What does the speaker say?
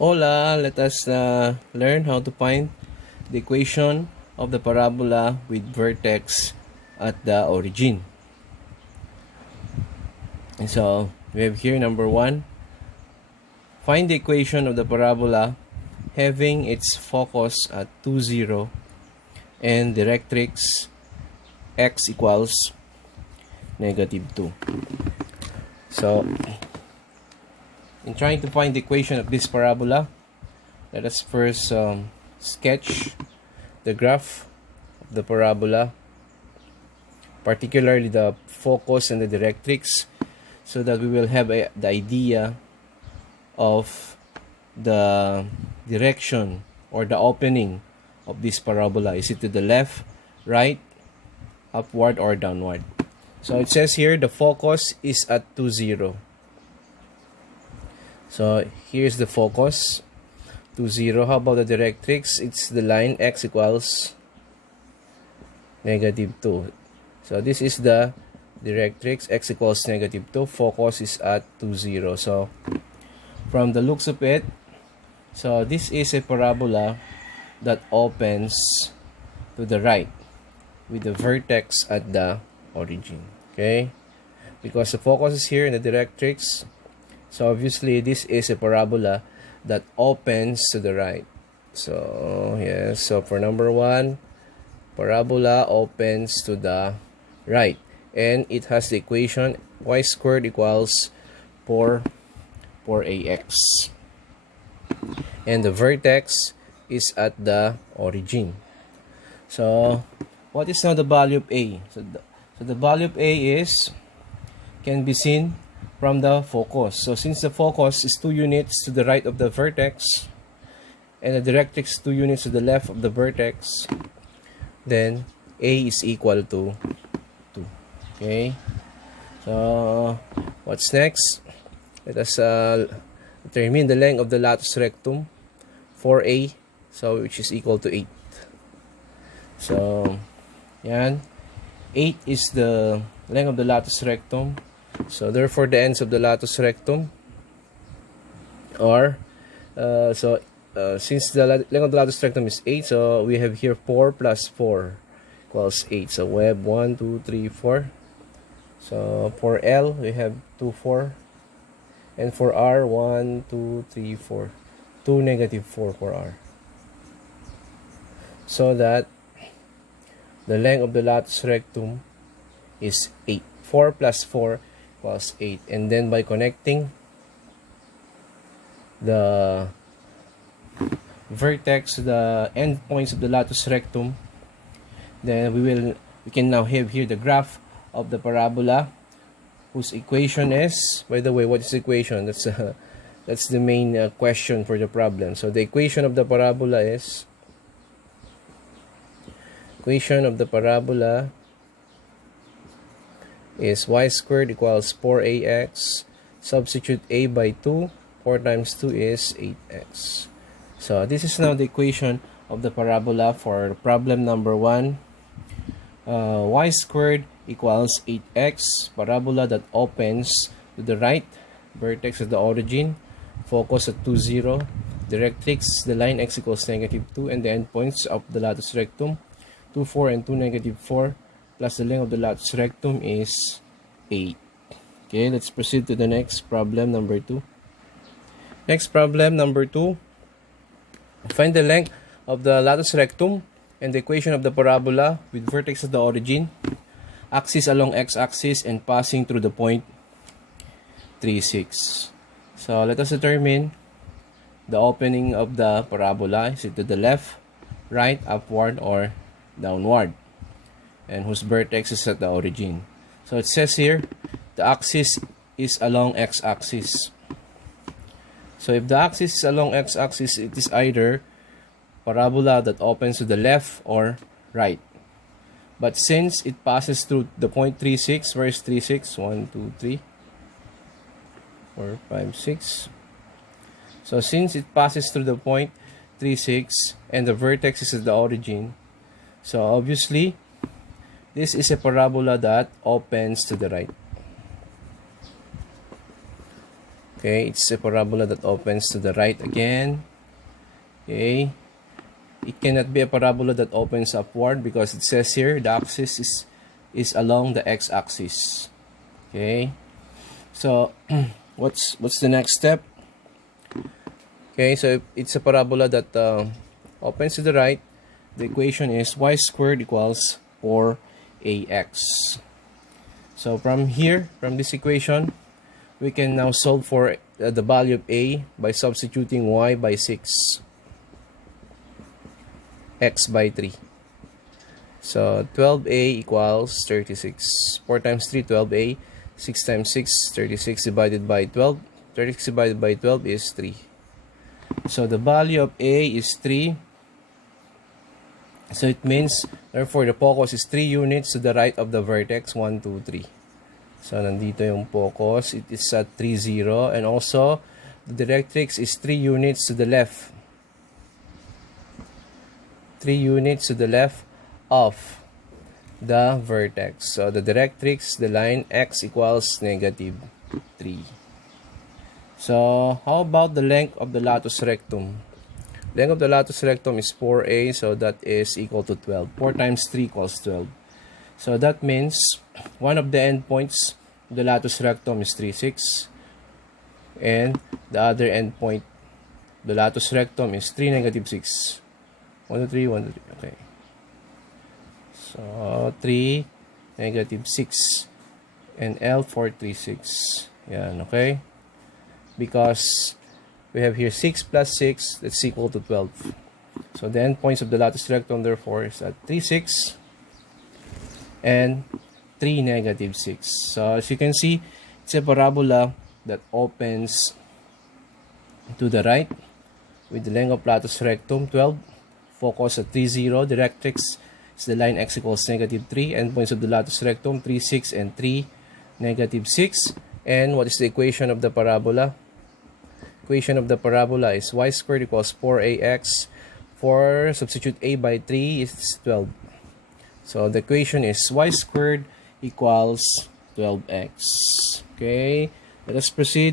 Hola, let us learn how to find the equation of the parabola with vertex at the origin. And so we have here number 1. Find the equation of the parabola having its focus at 2, 0 and directrix x equals -2. So in trying to find the equation of this parabola, let us first sketch the graph of the parabola, particularly the focus and the directrix, so that we will have the idea of the direction or the opening of this parabola. Is it to the left, right, upward, or downward? So it says here the focus is at 2, 0. So here's the focus, 2, 0. How about the directrix? It's the line x equals -2. So this is the directrix, x equals -2. Focus is at 2, 0. So from the looks of it, so this is a parabola that opens to the right with the vertex at the origin. Okay, because the focus is here in the directrix, so obviously this is a parabola that opens to the right. So yes, so for number 1, parabola opens to the right, and it has the equation y squared equals 4ax, and the vertex is at the origin. So what is now the value of a? So the value of a can be seen from the focus. So since the focus is 2 units to the right of the vertex and the directrix 2 units to the left of the vertex, then a is equal to 2. Okay, so what's next? Let us determine the length of the lattice rectum, 4a, so which is equal to 8. So yan, 8 is the length of the lattice rectum. So therefore the ends of the lattice rectum are since the length of the lattice rectum is 8, so we have here 4 plus 4 equals 8. So we have 1, 2, 3, 4. So for L we have 2, 4, and for R 1, 2, 3, 4. 2, -4 for R. So that the length of the lattice rectum is 8. 4 plus 4 equals 8. And then by connecting the vertex to the end points of the lattice rectum, then we can now have here the graph of the parabola, whose equation is, by the way, what is the equation? That's the main question for the problem. So the equation of the parabola is y squared equals 4ax. Substitute a by 2. 4 times 2 is 8x. So this is now the equation of the parabola for problem number 1. Y squared equals 8x. Parabola that opens to the right, vertex at the origin, focus at 2, 0, directrix, the line x equals -2, and the endpoints of the lattice rectum, 2, 4, and 2, -4, plus the length of the lattice rectum is 8. Okay, let's proceed to the next problem, number 2. Next problem, number 2. Find the length of the lattice rectum and the equation of the parabola with vertex at the origin, axis along x-axis, and passing through the point 3, 6. So let us determine the opening of the parabola. Is it to the left, right, upward, or downward, and whose vertex is at the origin? So it says here the axis is along x-axis. So if the axis is along x-axis, it is either parabola that opens to the left or right. But since it passes through the point 3, 6, where is 3, 6? 1, 2, 3, 4, 5, 6. So since it passes through the point 3, 6 and the vertex is at the origin, so obviously this is a parabola that opens to the right. Okay, it's a parabola that opens to the right again. Okay, it cannot be a parabola that opens upward because it says here the axis is along the x-axis. Okay, so what's the next step? Okay, so it's a parabola that opens to the right. The equation is y squared equals 4ax. So from here, from this equation, we can now solve for the value of a by substituting y by 6, x by 3. So 12a equals 36. 4 times 3, 12a. 6 times 6, 36 divided by 12. 36 divided by 12 is 3. So the value of a is 3. So it means, therefore, the focus is 3 units to the right of the vertex. 1, 2, 3. So nandito yung focus. It is at 3, 0. And also, the directrix is 3 units to the left. 3 units to the left of the vertex. So the directrix, the line x equals -3. So how about the length of the latus rectum? Length of the latus rectum is 4a, so that is equal to 12. 4 times 3 equals 12. So that means one of the endpoints of the latus rectum is 3, 6. And the other endpoint, the latus rectum is 3, -6. 1, 2, 3, 1, 2, 3. Okay. So 3, -6. And L, 4, 3, 6. Yan, okay? Because we have here 6 plus 6, that's equal to 12. So the endpoints of the lattice rectum therefore is at 3, 6 and 3, -6. So as you can see, it's a parabola that opens to the right with the length of lattice rectum 12, focus at 3, 0. Directrix is the line x equals -3. Endpoints of the lattice rectum 3, 6 and 3, -6. And what is the equation of the parabola? Equation of the parabola is y squared equals 4ax. For substitute a by 3 is 12. So the equation is y squared equals 12x. Okay, let us proceed